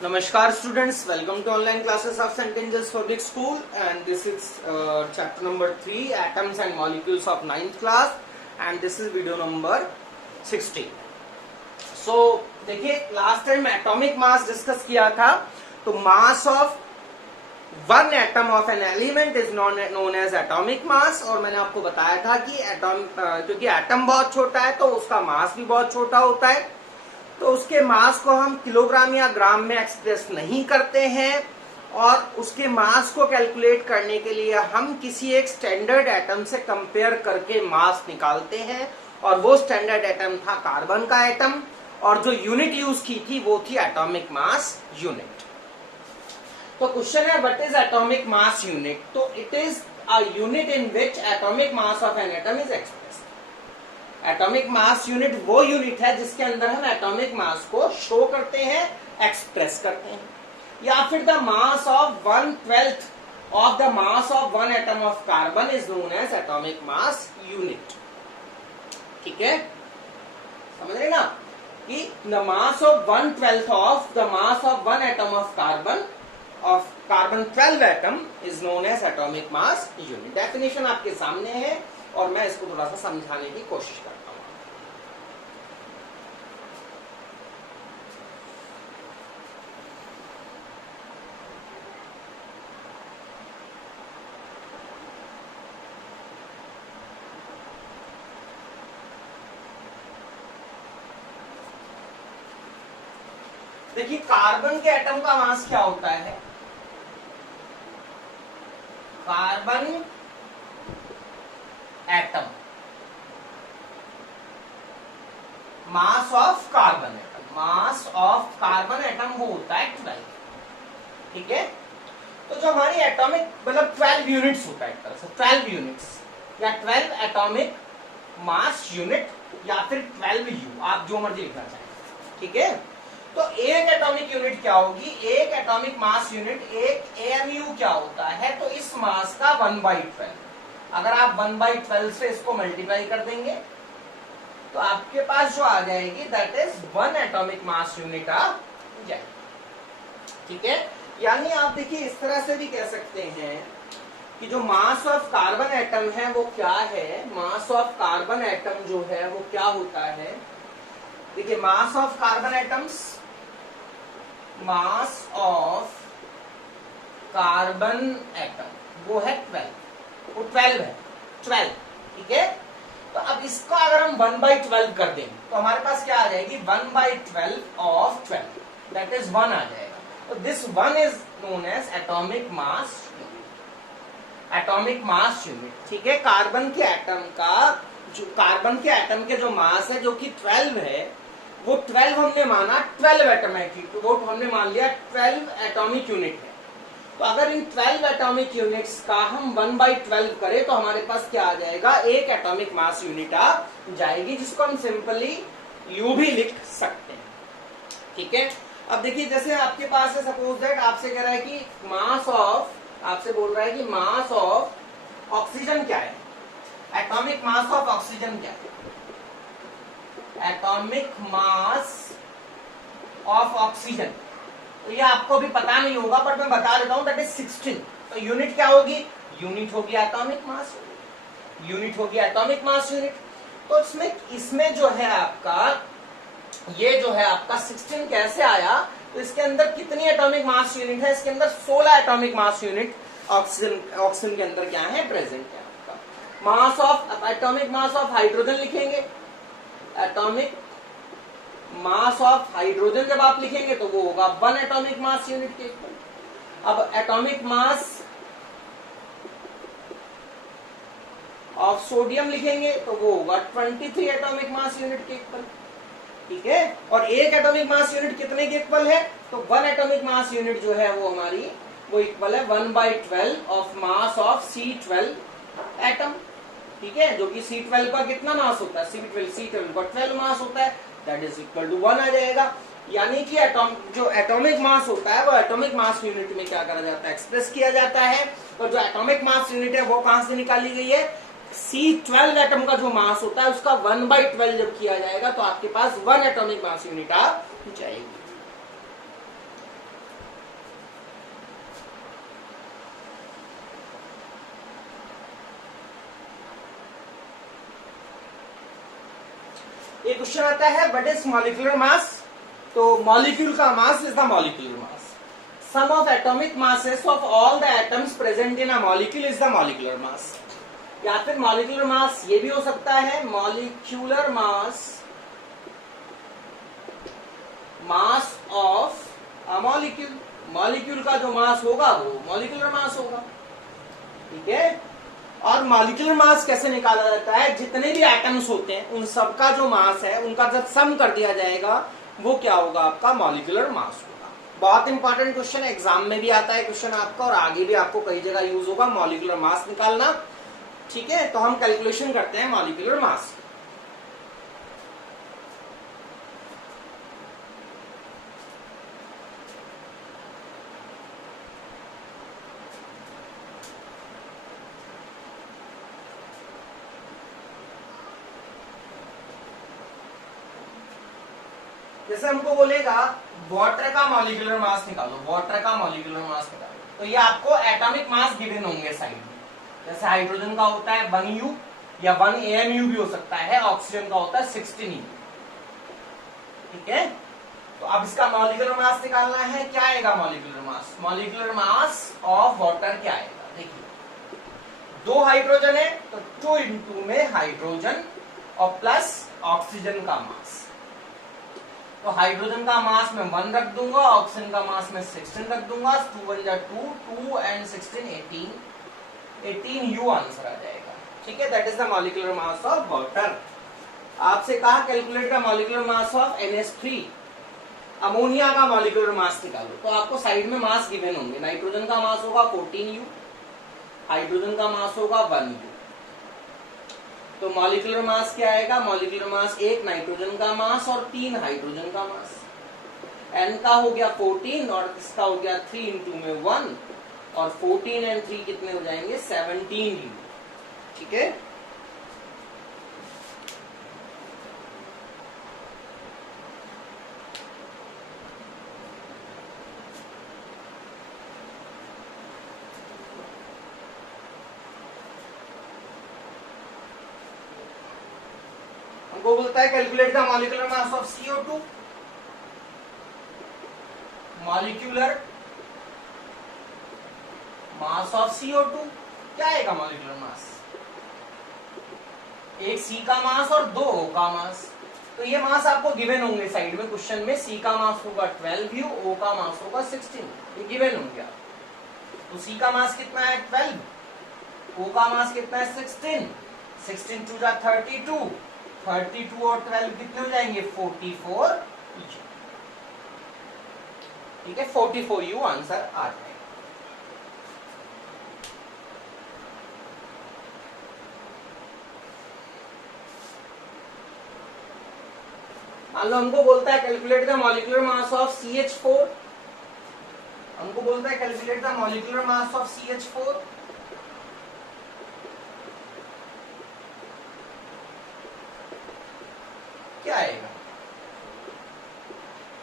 Namaskar students, welcome to online classes of St. Angel's Public School and this is chapter number 3 atoms and molecules of 9th class and this is video number 60. So देखिए last time atomic mass discuss किया था तो mass of one atom of an element is known as atomic mass और मैंने आपको बताया था कि एटॉम क्योंकि एटम बहुत छोटा है तो उसका मास भी बहुत छोटा होता है तो उसके मास को हम किलोग्राम या ग्राम में एक्सप्रेस नहीं करते हैं और उसके मास को कैलकुलेट करने के लिए हम किसी एक स्टैंडर्ड एटम से कंपेयर करके मास निकालते हैं और वो स्टैंडर्ड एटम था कार्बन का एटम और जो यूनिट यूज की थी वो थी एटॉमिक मास यूनिट। तो क्वेश्चन है what is atomic mass unit. तो it is a unit in which atomic mass of an atom is expressed. Atomic mass unit वो यूनिट है जिसके अंदर हम एटॉमिक मास को शो करते हैं, एक्सप्रेस करते हैं। या फिर the mass of 1/12 of the mass of one atom of carbon is known as atomic mass unit. ठीक है, समझ रहे ना कि the mass of 1/12 of the mass of one atom of carbon 12 atom is known as atomic mass unit. Definition आपके सामने है और मैं इसको थोड़ा सा समझाने की कोशिश करता हूं। देखिए कार्बन के एटम का मास क्या होता है। Carbon atom mass of carbon atom, mass of carbon atom वो होता है 12। ठीक है, तो जो हमारी एटॉमिक मतलब 12 यूनिट्स होता है एक तरह से 12 यूनिट्स या 12 एटॉमिक मास यूनिट या फिर 12U, आप जो मर्जी लिखना चाहें। ठीक है, तो एक एटॉमिक यूनिट क्या होगी, एक एटॉमिक मास यूनिट, एक AMU क्या होता है। तो इस मास का 1/12, अगर आप 1/12 से इसको मल्टीप्लाई कर देंगे तो आपके पास जो आ जाएगी that is 1 atomic mass unit आ जाएगी। ठीक है, यानी आप देखिए इस तरह से भी कह सकते हैं कि जो मास ऑफ कार्बन एटम है वो क्या है। मास ऑफ कार्बन एटम जो है वो क्या होता है। देखिए mass of carbon atoms, mass of carbon atom वो है 12, वो 12 है 12। ठीक है, तो अब इसका अगर हम 1/12 कर दें तो हमारे पास क्या आ जाएगी 1/12 ऑफ 12, दैट इज 1 आ जाएगा। तो this 1 is known as atomic mass unit, atomic mass unit. ठीक है, कार्बन के एटम का जो कार्बन के एटम के जो मास है जो कि 12 है वो 12 हमने माना 12 एटम है, तो वो हमने मान लिया 12 एटॉमिक यूनिट है। तो अगर इन 12 एटॉमिक यूनिट्स का हम 1/12 करें तो हमारे पास क्या आ जाएगा, एक एटॉमिक मास यूनिट आ जाएगी जिसको हम सिंपली यू भी लिख सकते हैं। ठीक है, अब देखिए जैसे आपके पास है सपोज दैट आपसे कह रहा है कि मास ऑफ, आपसे बोल रहा है कि मास ऑफ ऑक्सीजन क्या है, एटॉमिक मास ऑफ ऑक्सीजन क्या है। एटॉमिक मास ऑफ ऑक्सीजन तो ये आपको भी पता नहीं होगा पर मैं बता देता हूं दैट इज 16। तो यूनिट क्या होगी, यूनिट होगी एटॉमिक मास यूनिट होगी एटॉमिक मास यूनिट। तो इसमें जो है आपका ये जो है आपका 16 कैसे आया, तो इसके अंदर कितनी एटॉमिक मास यूनिट है, इसके अंदर 16 एटॉमिक मास यूनिट ऑक्सीजन के अंदर क्या है, प्रेजेंट है आपका। Mass of atomic mass of hydrogen लिखेंगे, एटॉमिक मास ऑफ हाइड्रोजन जब आप लिखेंगे तो वो होगा 1 एटॉमिक मास यूनिट के इक्वल। अब एटॉमिक मास ऑफ सोडियम लिखेंगे तो वो होगा 23 एटॉमिक मास यूनिट के इक्वल। ठीक है, और एक एटॉमिक मास यूनिट कितने के इक्वल है, तो 1 एटॉमिक मास यूनिट जो है वो हमारी वो इक्वल है 1/12 of mass of C12 atom. ठीक है, जो कि C12 का कितना मास होता है, C12 का 12 मास होता है, दैट इज इक्वल टू 1 आ जाएगा। यानी कि जो एटॉमिक मास होता है वो एटॉमिक मास यूनिट में क्या करा जाता है, एक्सप्रेस किया जाता है। और जो एटॉमिक मास यूनिट है वो कहां से निकाली गई है, C12 एटम का जो मास होता है उसका 1/12 जब किया जाएगा तो आपके पास 1 एटॉमिक मास यूनिट आ जाएगी। एक क्वेश्चन आता है व्हाट इज मॉलिक्यूलर मास। तो मॉलिक्यूल का mass is the molecular mass, sum of atomic masses of all the atoms present in a molecule is the molecular mass. या फिर मॉलिक्यूलर मास ये भी हो सकता है molecular mass, mass of a molecule. Molecule का जो मास होगा वो मॉलिक्यूलर मास होगा, ठीक है। और मॉलिक्यूलर मास कैसे निकाला जाता है, जितने भी एटम्स होते हैं उन सबका जो मास है उनका जब सम कर दिया जाएगा वो क्या होगा, आपका मॉलिक्यूलर मास होगा। बहुत इंपॉर्टेंट क्वेश्चन है, एग्जाम में भी आता है क्वेश्चन आपका, और आगे भी आपको कई जगह यूज होगा मॉलिक्यूलर मास निकालना, ठीक है। तो हम कैलकुलेशन करते हैं मॉलिक्यूलर मास। जैसे हमको बोलेगा वाटर का मॉलिक्यूलर मास निकालो, वाटर का मॉलिक्यूलर मास निकालो, तो ये आपको एटॉमिक मास गिवन होंगे साइड में। जैसे हाइड्रोजन का होता है 1U या 1 AMU भी हो सकता है, ऑक्सीजन का होता है 16U, ठीक है। तो अब इसका मॉलिक्यूलर मास निकालना है, क्या आएगा molecular mass, molecular mass of water क्या आएगा, देखिए 2 हाइड्रोजन है तो 2 इंटू में हाइड्रोजन और प्लस ऑक्सीजन का मास। तो हाइड्रोजन का मास में 1 रख दूंगा, ऑक्सीजन का मास में 16 रख दूंगा, 2 1 जा 2, 2 and 16 18U आंसर आ जाएगा, ठीक है। That is the molecular mass of water. आपसे कहा calculate the molecular mass of NH3, ammonia का मॉलिक्यूलर मास निकालो। तो आपको साइड में मास गिवन होंगे, नाइट्रोजन का मास होगा 14U, हाइड्रोजन का मास होगा 1U। तो मॉलिक्यूलर मास क्या आएगा, मॉलिक्यूलर मास 1 नाइट्रोजन का मास और 3 हाइड्रोजन का मास। N का हो गया 14 और इसका हो गया 3 इंटू में 1, और 14 एंड 3 कितने हो जाएंगे 17U, ठीक है। हमको बोलता है calculate the molecular mass of CO2, molecular mass of CO2 क्या आएगा मॉलिक्यूलर मास, एक C का मास और 2 O का मास। तो ये मास आपको गिवन होंगे साइड में क्वेश्चन में, C का मास होगा 12U, O का मास होगा 16, ये गिवन होंगे आप। तो C का मास कितना है 12, O का मास कितना है 16, 16 2 जा 32, 32 और 12 कितने हो जाएंगे 44, ठीक है। 44U आंसर आ जाएगा। मान लो हमको बोलता है calculate the molecular mass of CH4, हमको बोलता है calculate the molecular mass of CH4। क्या आएगा,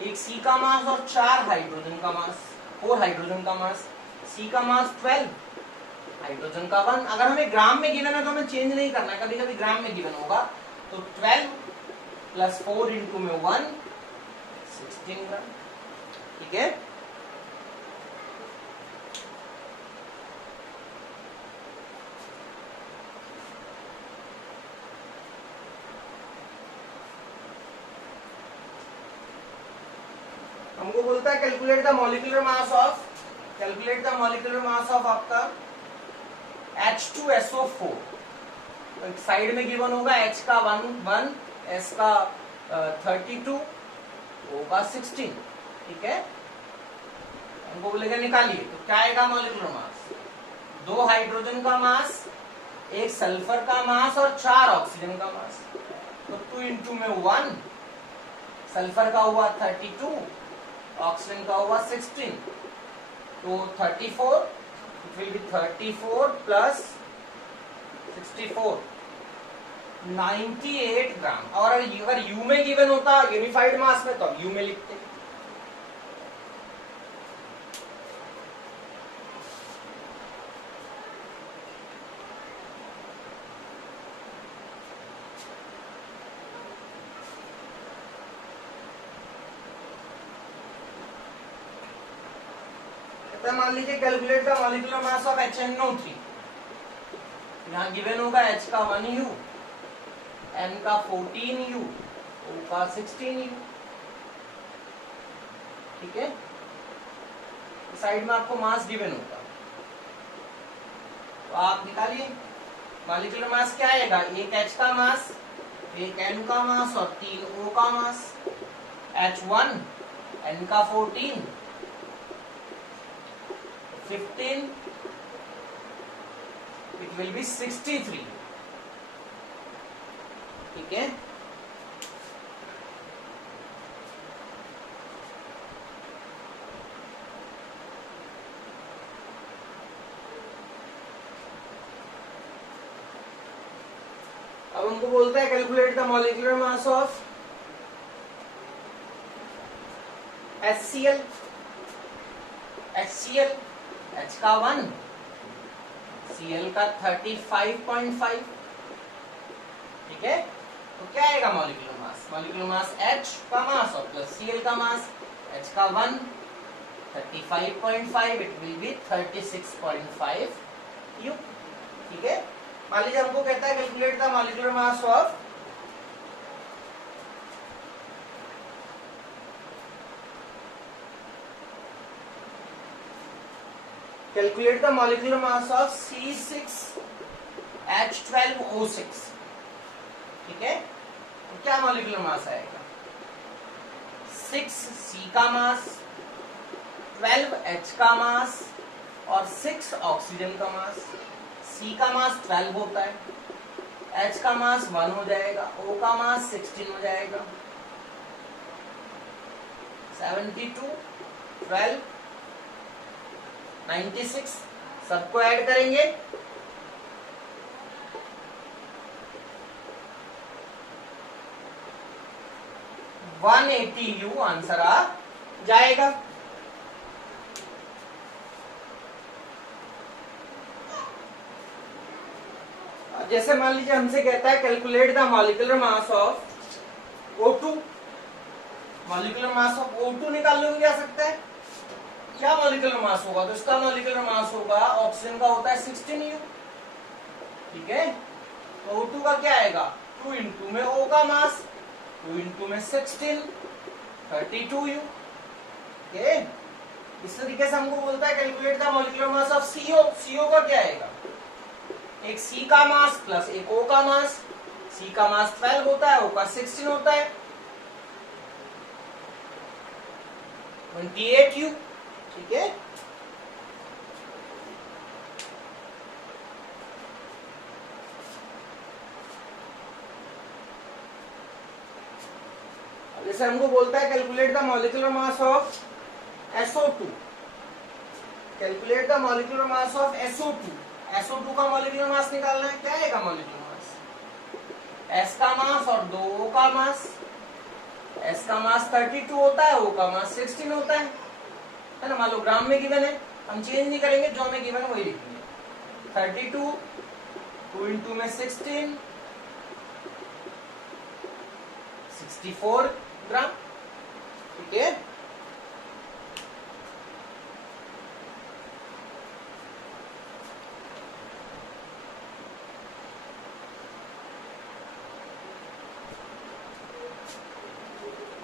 एक C का मास और 4 हाइड्रोजन का मास, 4 हाइड्रोजन का मास, C का मास 12, हाइड्रोजन का 1। अगर हमें ग्राम में गिवन है तो हमें चेंज नहीं करना है, कभी कभी ग्राम में गिवन होगा। तो 12 प्लस 4 इंटू में 1, 16 ग्राम, ठीक है। हमको बोलता है calculate the molecular mass of, calculate the molecular mass of आपका H2SO4। तो साइड में गिवन होगा H का 1, S का 32, O का 16, ठीक है। हमको बोलेगा निकालिए, तो क्या आएगा मॉलिक्यूलर मास, 2 हाइड्रोजन का मास, 1 सल्फर का मास और 4 ऑक्सीजन का मास। तो 2 इंटू में 1, सल्फर का हुआ 32, ऑक्सीजन का हुआ 16, तो 34, इट विल बी 34 प्लस 64, 98 ग्राम। और अगर यू में गिवन होता यूनिफाइड मास में तो अब यू में लिखते। सकता है। मान लीजिए calculate the molecular mass of HNO3, यहाँ गिवन होगा H का 1U, N का 14U, O का 16U। ठीक है, साइड में आपको मास गिवन होगा, तो आप निकालिए मॉलिक्यूलर मास क्या आएगा, एक H का मास, एक N का मास और 3 O का मास। H1 N का 14, 15, it will be 63। ठीक है, अब हमको बोलता है calculate the molecular mass of HCl। HCl H का 1, Cl का 35.5। ठीक है, तो क्या आएगा molecular mass, molecular mass H का मास और प्लस Cl का मास। H का 1 35.5, इट विल बी 36.5 U। ठीक है, मान लीजिए हमको कहता है calculate the molecular mass of calculate the molecular mass of C6H12O6। ठीक है, तो क्या मॉलिक्यूलर मास आएगा, 6 C का मास, 12 H का मास और 6 ऑक्सीजन का मास। C का मास 12 होता है, H का मास 1 हो जाएगा, O का मास 16 हो जाएगा। 72, 12, 96, सबको ऐड करेंगे, U आंसर आ जाएगा। जैसे मान लीजिए हमसे कहता है calculate the molecular mass of O2। Molecular mass of O2 निकालने को क्या सकता है, क्या मॉलिक्यूलर मास होगा, तो इसका मॉलिक्यूलर मास होगा, ऑक्सीजन का होता है 16U। ठीक है, तो O2 का क्या आएगा, 2 इंटू में O का मास, 2 इंटू में 16, 32U। ओके, इस तरीके से हमको बोलता है calculate the molecular mass of CO। CO का क्या आएगा, एक C का मास प्लस एक O का मास। C का मास 12 होता है, O का 16 होता है, 28U। ठीक है, जैसे हमको बोलता है calculate the molecular mass of SO2। Calculate the molecular mass of SO2। SO2 का मॉलिक्यूलर मास निकालना है, क्या आएगा मॉलिक्यूलर मास, S का मास और 2 O का मास। S का मास 32 होता है, O का मास 16 होता है ना। मान लो ग्राम में गिवन है, हम चेंज नहीं करेंगे, जो हमें गिवन है वही लिखेंगे। 32, 2 इंटू में 16, 64 ग्राम। ठीक है,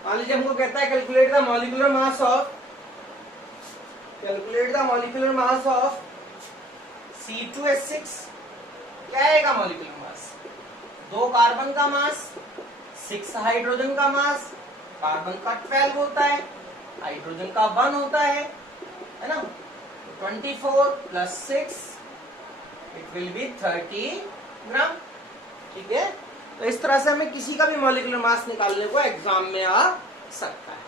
मान लीजिए हमको कहता है calculate the molecular mass of C2H6। क्या आएगा मॉलिक्यूलर मास, 2 कार्बन का मास, 6 हाइड्रोजन का मास। कार्बन का 12 होता है, हाइड्रोजन का 1 होता है ना। 24 प्लस 6, इट विल बी 30 ग्राम। ठीक है, तो इस तरह से हमें किसी का भी मॉलिक्यूलर मास निकालने को एग्जाम में आ सकता है।